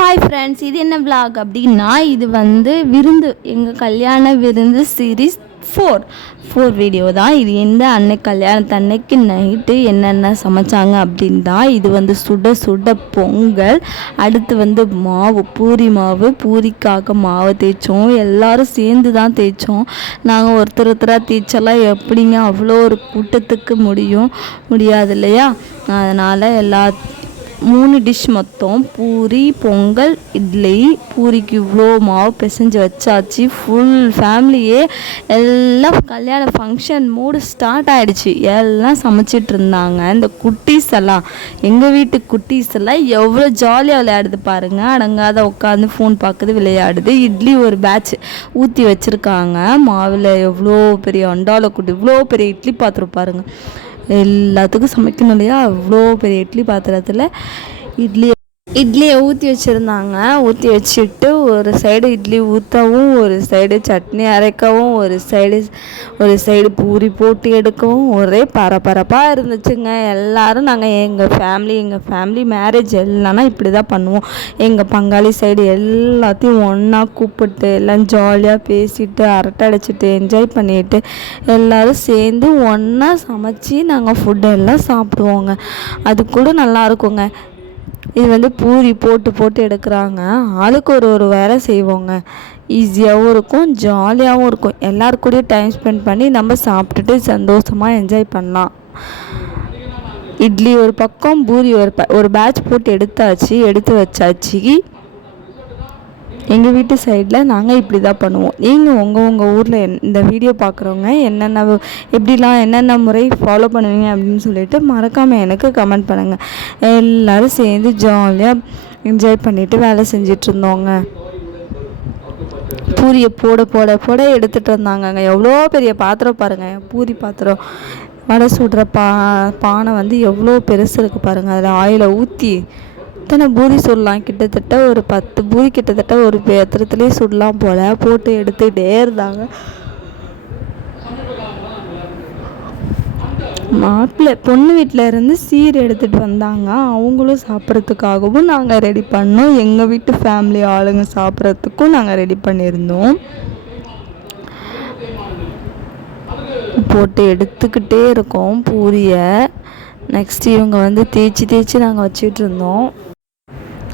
Hi friends, இது என்ன vlog அப்படின்னா, இது வந்து விருந்து, எங்கள் கல்யாண விருந்து சீரீஸ் 4 வீடியோ தான் இது. எந்த அன்னைக்கு கல்யாணத்தன்னைக்கு நைட்டு என்னென்ன சமைச்சாங்க அப்படின்னு தான். இது வந்து சுட சுட பொங்கல், அடுத்து வந்து மாவு, பூரி மாவு, பூரிக்காக மாவு தேய்ச்சோம். எல்லோரும் சேர்ந்து தான் தேய்ச்சோம். நாங்கள் ஒருத்தராக தேய்ச்செல்லாம் எப்படிங்க அவ்வளோ ஒரு கூட்டத்துக்கு முடியாது இல்லையா? அதனால் 3 டிஷ் மொத்தம், பூரி, பொங்கல், இட்லி. பூரிக்கு இவ்வளோ மாவு பிசைஞ்சு வச்சாச்சு. ஃபுல் ஃபேமிலியே எல்லாம் கல்யாண ஃபங்க்ஷன் மூடு ஸ்டார்ட் ஆகிடுச்சு. எல்லாம் சமைச்சிட்டு இருந்தாங்க. இந்த குட்டீஸ் எல்லாம், எங்கள் வீட்டு குட்டீஸ் எல்லாம் எவ்வளோ ஜாலியாக விளையாடுது பாருங்கள். அடங்காத உட்காந்து ஃபோன் பார்க்குது, விளையாடுது. இட்லி ஒரு பேட்ச் ஊற்றி வச்சுருக்காங்க. மாவில் எவ்வளோ பெரிய அண்டாவில் கூட்டி இவ்வளோ பெரிய இட்லி பாத்திரம் பாருங்கள். எல்லாத்துக்கும் சமைக்கணும் இல்லையா? அவ்வளோ பெரிய இட்லி பாத்திரத்தில் இட்லியை ஊற்றி வச்சுருந்தாங்க. ஊற்றி வச்சுட்டு ஒரு சைடு இட்லி ஊற்றவும், ஒரு சைடு சட்னி அரைக்கவும், ஒரு சைடு பூரி போட்டு எடுக்கவும் ஒரே பரபரப்பாக இருந்துச்சுங்க. எல்லோரும் எங்கள் ஃபேமிலி மேரேஜ் எல்லாம்னா இப்படி தான் பண்ணுவோம். எங்கள் பங்காளி சைடு எல்லாத்தையும் ஒன்றா கூப்பிட்டு எல்லாம் ஜாலியாக பேசிட்டு அரட்டை அடிச்சுட்டு என்ஜாய் பண்ணிட்டு எல்லோரும் சேர்ந்து ஒன்றா சமைச்சி நாங்கள் ஃபுட்டெல்லாம் சாப்பிடுவோங்க. அது கூட நல்லா இருக்குங்க. இது வந்து பூரி போட்டு எடுக்கிறாங்க. ஆளுக்கு ஒரு வேலை செய்வோங்க. ஈஸியாகவும் இருக்கும், ஜாலியாகவும் இருக்கும். எல்லாருக்கூடயும் டைம் ஸ்பெண்ட் பண்ணி நம்ம சாப்பிட்டுட்டு சந்தோஷமாக என்ஜாய் பண்ணலாம். இட்லி ஒரு பக்கம், பூரி ஒரு பேட்ச் போட்டு எடுத்து வச்சாச்சு. எங்கள் வீட்டு சைடில் நாங்கள் இப்படி தான் பண்ணுவோம். நீங்கள் உங்கள் ஊரில் இந்த வீடியோ பார்க்குறவங்க என்னென்ன முறை ஃபாலோ பண்ணுவீங்க அப்படின்னு சொல்லிட்டு மறக்காமல் எனக்கு கமெண்ட் பண்ணுங்கள். எல்லோரும் சேர்ந்து ஜாலியாக என்ஜாய் பண்ணிவிட்டு வேலை செஞ்சிட்ருந்தோங்க. பூரியை போட எடுத்துகிட்டு வந்தாங்கங்க. எவ்வளோ பெரிய பாத்திரம் பாருங்கள், பூரி பாத்திரம். வடை சுடுற பானை வந்து எவ்வளோ பெருசு இருக்குது பாருங்கள். அதில் ஆயிலை ஊற்றி எத்தனை பூரி சுடலாம், கிட்டத்தட்ட ஒரு 10 பூரி கிட்டத்தட்ட ஒரு பேத்திரத்துலேயே சுடலாம் போல். போட்டு எடுத்துக்கிட்டே இருந்தாங்க. பொண்ணு வீட்டில் இருந்து சீர் எடுத்துகிட்டு வந்தாங்க. அவங்களும் சாப்பிட்றதுக்காகவும் நாங்கள் ரெடி பண்ணோம். எங்கள் வீட்டு ஃபேமிலி ஆளுங்க சாப்பிட்றதுக்கும் நாங்கள் ரெடி பண்ணியிருந்தோம். போட்டு எடுத்துக்கிட்டே இருக்கோம் பூரியை. நெக்ஸ்ட் இவங்க வந்து தேய்ச்சி நாங்கள் வச்சுட்டு இருந்தோம்.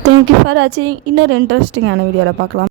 தேங்க்யூ ஃபார் வாட்சிங். இன்னொரு இன்ட்ரெஸ்டிங்கான வீடியோவில் பார்க்கலாம்.